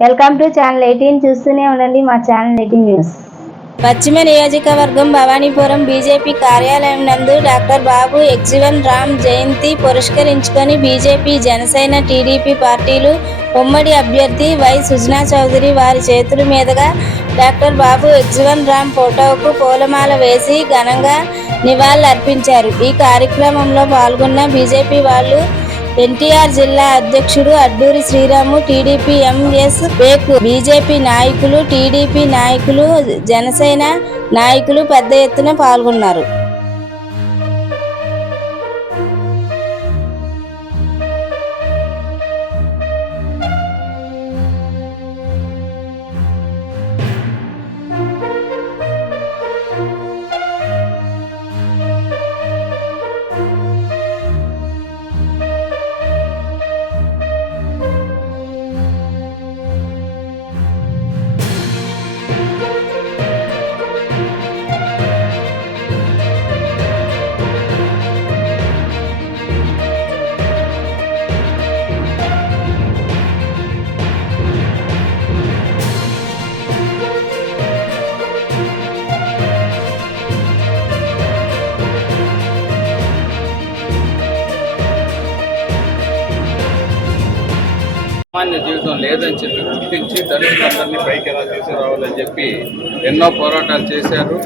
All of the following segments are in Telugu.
వెల్కమ్ టు ఛానల్ 18 చూస్తూనే ఉండండి మా ఛానల్ 18 న్యూస్. పశ్చిమ నియోజకవర్గం భవానీపురం బీజేపీ కార్యాలయం నందు డాక్టర్ బాబు జగ్జీవన్ రామ్ జయంతి పురస్కరించుకొని బీజేపీ, జనసేన, టీడీపీ పార్టీలు ఉమ్మడి అభ్యర్థి వై సుజనా చౌదరి వారి చేతుల మీదుగా డాక్టర్ బాబు జగ్జీవన్ రామ్ ఫోటోకు పూలమాల వేసి ఘనంగా నివాళులర్పించారు. ఈ కార్యక్రమంలో పాల్గొన్న బీజేపీ వాళ్ళు ఎన్టీఆర్ జిల్లా అధ్యక్షుడు Adduri Sriramu, TDP MS Baig, BJP నాయకులు, టీడీపీ నాయకులు, జనసేన నాయకులు పెద్ద ఎత్తున పాల్గొన్నారు. సామాన్య జీవితం లేదని చెప్పి గుర్తించి దళితులందరినీ పైకి ఎలా తీసుకురావాలని చెప్పి ఎన్నో పోరాటాలు చేశారు.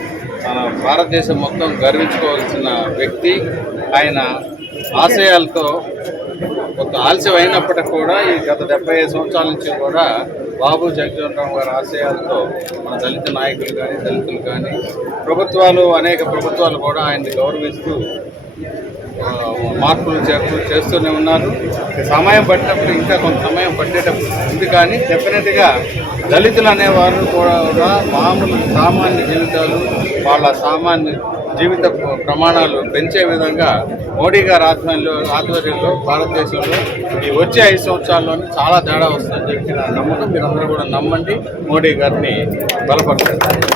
మన భారతదేశం మొత్తం గర్వించుకోవాల్సిన వ్యక్తి. ఆయన ఆశయాలతో కొంత ఆలస్యం అయినప్పటికీ కూడా ఈ గత 75 సంవత్సరాల నుంచి కూడా బాబు జగ్జీవన్ రామ్ గారి ఆశయాలతో మన దళిత నాయకులు కానీ, దళితులు కానీ, అనేక ప్రభుత్వాలు కూడా ఆయన్ని గౌరవిస్తూ మార్పులు చేస్తూనే ఉన్నారు. సమయం పట్టినప్పుడు ఇంకా కొంత సమయం పట్టేటప్పుడు ఉంది, కానీ డెఫినెట్గా దళితులు అనేవారు కూడా మామూలు సామాన్య జీవితాలు, వాళ్ళ సామాన్య జీవిత ప్రమాణాలు పెంచే విధంగా మోడీ గారి ఆధ్వర్యంలో భారతదేశంలో ఈ వచ్చే 5 సంవత్సరాల్లోనే చాలా తేడా వస్తుందని చెప్పి నా నమ్మకం. మీరందరూ కూడా నమ్మండి, మోడీ గారిని బలపరచండి.